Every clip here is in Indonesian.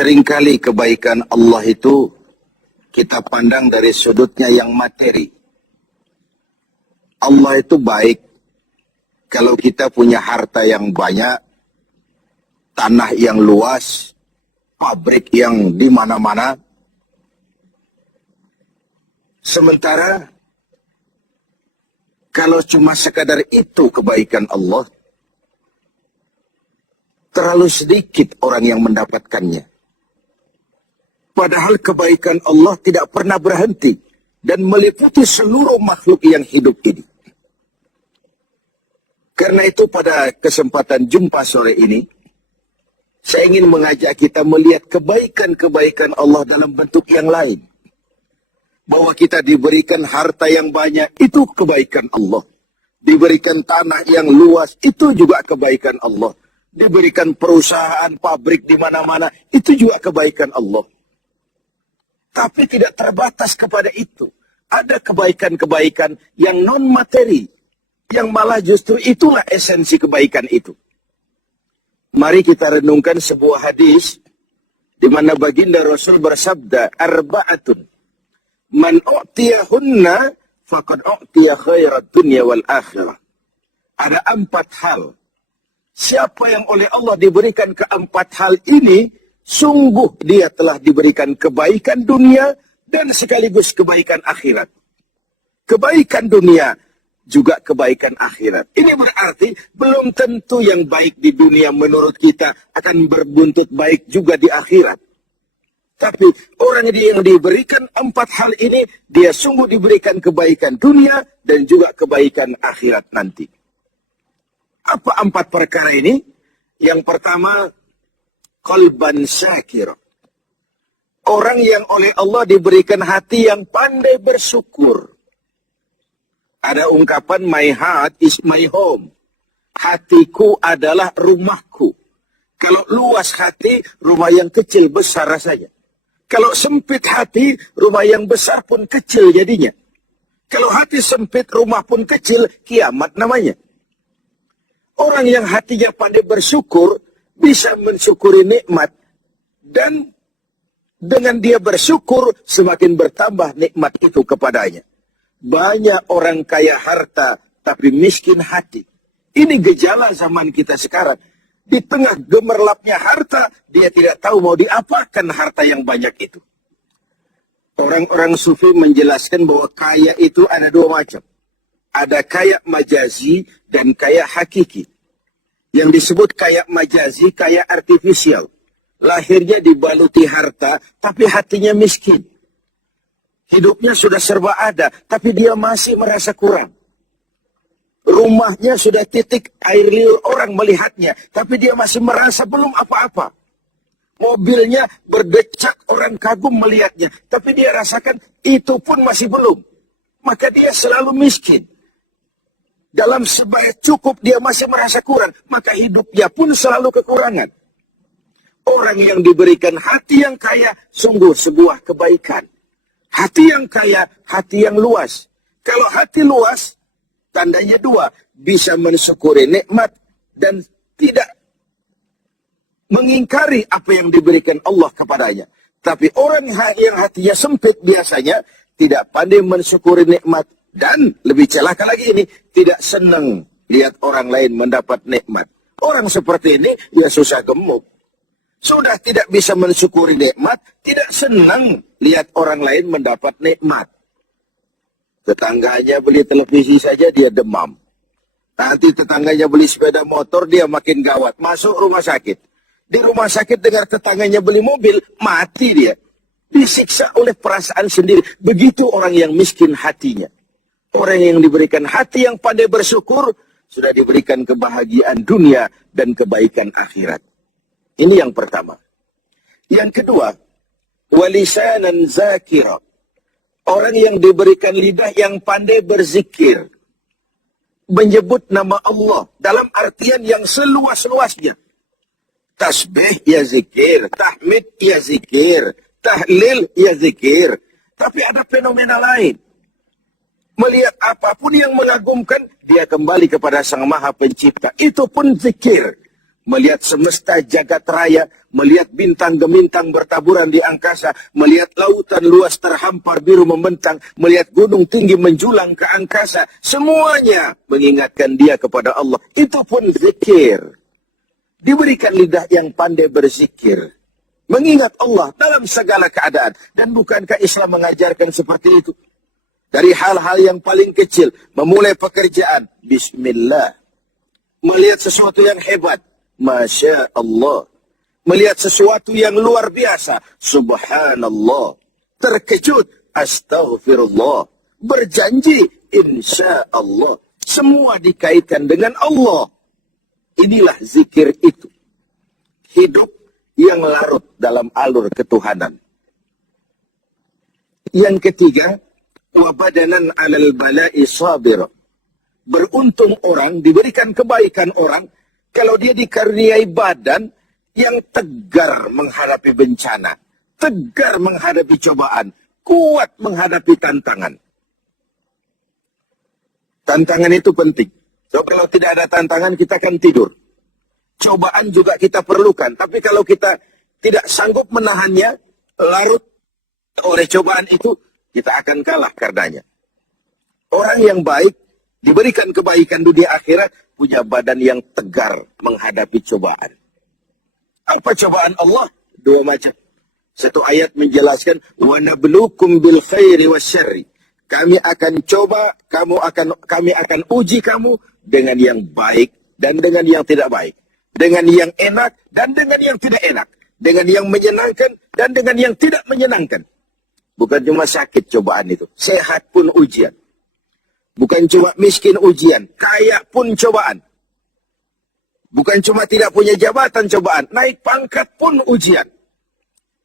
Seringkali kebaikan Allah itu kita pandang dari sudutnya yang materi. Allah itu baik kalau kita punya harta yang banyak, tanah yang luas, pabrik yang di mana-mana. Sementara kalau cuma sekadar itu kebaikan Allah, terlalu sedikit orang yang mendapatkannya. Padahal kebaikan Allah tidak pernah berhenti dan meliputi seluruh makhluk yang hidup ini. Karena itu pada kesempatan jumpa sore ini, saya ingin mengajak kita melihat kebaikan-kebaikan Allah dalam bentuk yang lain. Bahwa kita diberikan harta yang banyak, itu kebaikan Allah. Diberikan tanah yang luas, itu juga kebaikan Allah. Diberikan perusahaan, pabrik di mana-mana, itu juga kebaikan Allah. Tapi tidak terbatas kepada itu. Ada kebaikan-kebaikan yang non-materi, yang malah justru itulah esensi kebaikan itu. Mari kita renungkan sebuah hadis, di mana baginda Rasul bersabda, Arba'atun, man u'tiyahunna, faqad u'tiya khairat dunya wal akhirah. Ada 4 hal. Siapa yang oleh Allah diberikan ke-4 hal ini, sungguh dia telah diberikan kebaikan dunia dan sekaligus kebaikan akhirat. Kebaikan dunia juga kebaikan akhirat. Ini berarti belum tentu yang baik di dunia menurut kita akan berbuntut baik juga di akhirat. Tapi orang yang diberikan 4 hal ini, dia sungguh diberikan kebaikan dunia dan juga kebaikan akhirat nanti. Apa 4 perkara ini? Yang pertama, qalban syakir. Orang yang oleh Allah diberikan hati yang pandai bersyukur. Ada ungkapan, my heart is my home. Hatiku adalah rumahku. Kalau luas hati, rumah yang kecil besar rasanya. Kalau sempit hati, rumah yang besar pun kecil jadinya. Kalau hati sempit, rumah pun kecil, kiamat namanya. Orang yang hatinya pandai bersyukur, bisa mensyukuri nikmat. Dan dengan dia bersyukur, semakin bertambah nikmat itu kepadanya. Banyak orang kaya harta, tapi miskin hati. Ini gejala zaman kita sekarang. Di tengah gemerlapnya harta, dia tidak tahu mau diapakan harta yang banyak itu. Orang-orang sufi menjelaskan bahwa kaya itu ada 2 macam. Ada kaya majazi dan kaya hakiki. Yang disebut kaya majazi, kaya artifisial. Lahirnya dibaluti harta, tapi hatinya miskin. Hidupnya sudah serba ada, tapi dia masih merasa kurang. Rumahnya sudah titik air liur orang melihatnya, tapi dia masih merasa belum apa-apa. Mobilnya berdecak orang kagum melihatnya, tapi dia rasakan itu pun masih belum. Maka dia selalu miskin. Dalam sebaik cukup dia masih merasa kurang, maka hidupnya pun selalu kekurangan. Orang yang diberikan hati yang kaya, sungguh sebuah kebaikan. Hati yang kaya, hati yang luas. Kalau hati luas, tandanya 2, bisa mensyukuri nikmat dan tidak mengingkari apa yang diberikan Allah kepadanya. Tapi orang yang hatinya sempit biasanya tidak pandai mensyukuri nikmat. Dan lebih celaka lagi ini, tidak senang lihat orang lain mendapat nikmat. Orang seperti ini, ya susah gemuk. Sudah tidak bisa mensyukuri nikmat, tidak senang lihat orang lain mendapat nikmat. Tetangganya beli televisi saja dia demam. Nanti tetangganya beli sepeda motor, dia makin gawat. Masuk rumah sakit. Di rumah sakit dengar tetangganya beli mobil, mati dia. Disiksa oleh perasaan sendiri. Begitu orang yang miskin hatinya. Orang yang diberikan hati yang pandai bersyukur, sudah diberikan kebahagiaan dunia dan kebaikan akhirat. Ini yang pertama. Yang kedua, walisanan zakira. Orang yang diberikan lidah yang pandai berzikir. Menyebut nama Allah dalam artian yang seluas-luasnya. Tasbih ya zikir, tahmid ya zikir, tahlil ya zikir. Tapi ada fenomena lain. Melihat apapun yang mengagumkan, dia kembali kepada Sang Maha Pencipta. Itu pun zikir. melihat semesta jagat raya, melihat bintang gemintang bertaburan di angkasa, melihat lautan luas terhampar biru membentang, melihat gunung tinggi menjulang ke angkasa, semuanya mengingatkan dia kepada Allah. Itu pun zikir. Diberikan lidah yang pandai berzikir, mengingat Allah dalam segala keadaan. Dan bukankah Islam mengajarkan seperti itu? Dari hal-hal yang paling kecil, memulai pekerjaan, bismillah. Melihat sesuatu yang hebat, Masya Allah. Melihat sesuatu yang luar biasa, subhanallah. Terkejut, astaghfirullah. Berjanji, insya Allah. Semua dikaitkan dengan Allah. Inilah zikir itu. Hidup yang larut dalam alur ketuhanan. Yang ketiga, wabadanan alal bala'i sabir. Beruntung orang, diberikan kebaikan orang, kalau dia dikaruniai badan yang tegar menghadapi bencana, tegar menghadapi cobaan, kuat menghadapi tantangan. Tantangan itu penting. So, kalau tidak ada tantangan, kita akan tidur. Cobaan juga kita perlukan. Tapi kalau kita tidak sanggup menahannya, larut oleh cobaan itu, kita akan kalah karenanya. Orang yang baik, diberikan kebaikan dunia akhirat, punya badan yang tegar menghadapi cobaan. Apa cobaan Allah? Dua macam. Satu ayat menjelaskan, وَنَبْلُوكُمْ بِالْخَيْرِ وَالشَّرِّ. Kami akan coba, kami akan uji kamu dengan yang baik dan dengan yang tidak baik. Dengan yang enak dan dengan yang tidak enak. Dengan yang menyenangkan dan dengan yang tidak menyenangkan. Bukan cuma sakit cobaan itu. Sehat pun ujian. Bukan cuma miskin ujian, kaya pun cobaan. Bukan cuma tidak punya jabatan cobaan, naik pangkat pun ujian.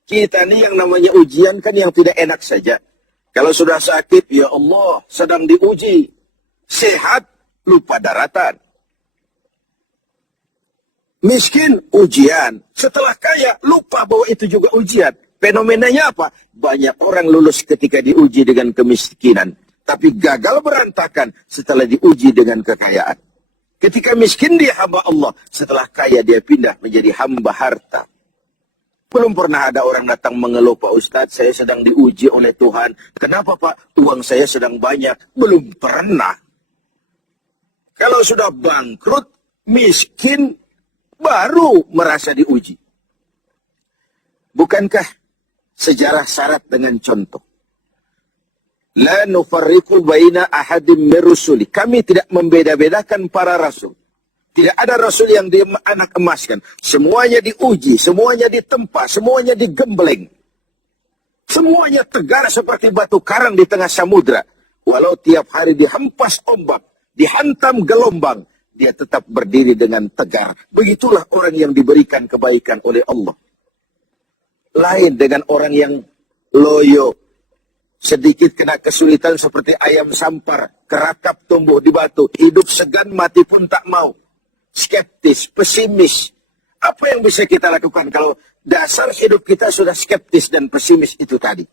Kita ni yang namanya ujian kan yang tidak enak saja. Kalau sudah sakit, ya Allah, sedang diuji. Sehat, lupa daratan. Miskin, ujian. Setelah kaya, lupa bahwa itu juga ujian. Fenomenanya apa? Banyak orang lulus ketika diuji dengan kemiskinan. Tapi gagal berantakan setelah diuji dengan kekayaan. Ketika miskin dia hamba Allah. Setelah kaya dia pindah menjadi hamba harta. Belum pernah ada orang datang mengeluh, Pak Ustadz, saya sedang diuji oleh Tuhan. Kenapa Pak? Uang saya sedang banyak. Belum pernah. Kalau sudah bangkrut, miskin, baru merasa diuji. Bukankah sejarah syarat dengan contoh? La nufarriqu baina ahadim min rusuli. Kami tidak membeda-bedakan para rasul. Tidak ada rasul yang dia anak emaskan. Semuanya diuji, semuanya ditempa, semuanya digembleng. Semuanya tegar seperti batu karang di tengah samudra. Walau tiap hari dihempas ombak, dihantam gelombang, dia tetap berdiri dengan tegar. Begitulah orang yang diberikan kebaikan oleh Allah. Lain dengan orang yang loyo, sedikit kena kesulitan seperti ayam sampar, kerakap tumbuh di batu, hidup segan mati pun tak mau. Skeptis, pesimis. Apa yang bisa kita lakukan kalau dasar hidup kita sudah skeptis dan pesimis itu tadi?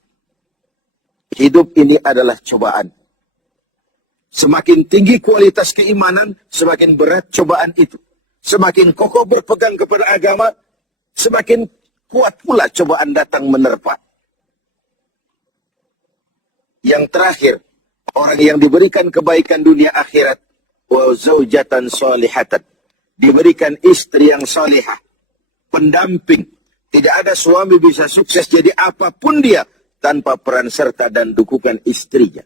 Hidup ini adalah cobaan. Semakin tinggi kualitas keimanan, semakin berat cobaan itu. Semakin kokoh berpegang kepada agama, semakin kuat pula cobaan datang menerpa. Yang terakhir, orang yang diberikan kebaikan dunia akhirat, wa zaujatan salihatan, diberikan istri yang salihah, pendamping. Tidak ada suami bisa sukses jadi apapun dia tanpa peran serta dan dukungan istrinya.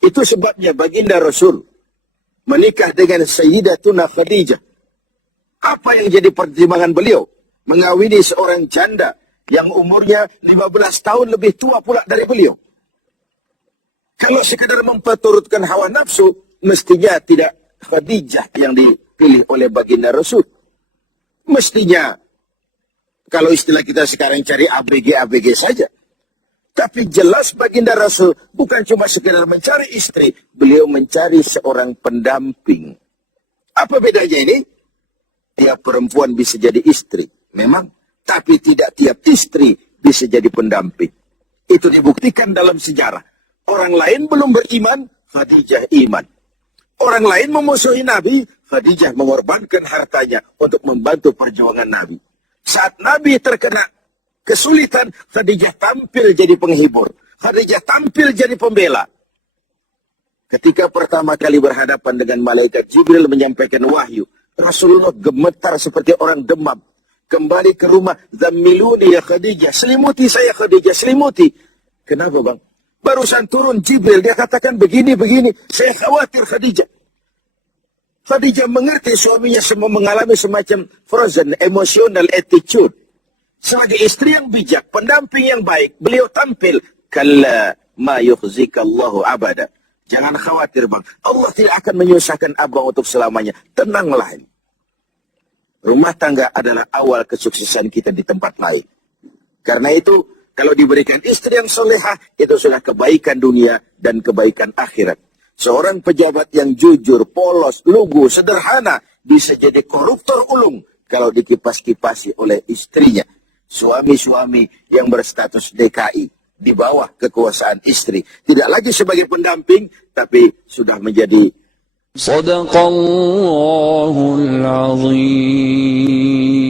Itu sebabnya baginda Rasul menikah dengan Sayyidatuna Khadijah. Apa yang jadi pertimbangan beliau? Mengawini seorang janda yang umurnya 15 tahun lebih tua pula dari beliau. Kalau sekadar memperturutkan hawa nafsu, mestinya tidak Khadijah yang dipilih oleh baginda Rasul. Mestinya, kalau istilah kita sekarang cari ABG saja. Tapi jelas baginda Rasul bukan cuma sekadar mencari istri, beliau mencari seorang pendamping. Apa bedanya ini? Tiap perempuan bisa jadi istri, memang. Tapi tidak tiap istri bisa jadi pendamping. Itu dibuktikan dalam sejarah. Orang lain belum beriman, Khadijah iman. Orang lain memusuhi Nabi, Khadijah mengorbankan hartanya untuk membantu perjuangan Nabi. Saat Nabi terkena kesulitan, Khadijah tampil jadi penghibur. Khadijah tampil jadi pembela. Ketika pertama kali berhadapan dengan malaikat Jibril menyampaikan wahyu, Rasulullah gemetar seperti orang demam. Kembali ke rumah, zammiluni ya Khadijah, selimuti saya Khadijah, selimuti. Kenapa bang? Barusan turun Jibril, dia katakan begini-begini, saya khawatir Khadijah. Khadijah mengerti suaminya semua mengalami semacam frozen, emotional attitude. Sebagai istri yang bijak, pendamping yang baik, beliau tampil, kalla ma yukhzikallahu abada. Jangan khawatir bang, Allah tidak akan menyusahkan abang untuk selamanya. Tenanglah. Rumah tangga adalah awal kesuksesan kita di tempat lain. Karena itu, kalau diberikan istri yang solehah, itu sudah kebaikan dunia dan kebaikan akhirat. Seorang pejabat yang jujur, polos, lugu, sederhana, bisa jadi koruptor ulung kalau dikipas-kipasi oleh istrinya. Suami-suami yang berstatus DKI, di bawah kekuasaan istri. Tidak lagi sebagai pendamping, tapi sudah menjadi Sadaqallahul Azim.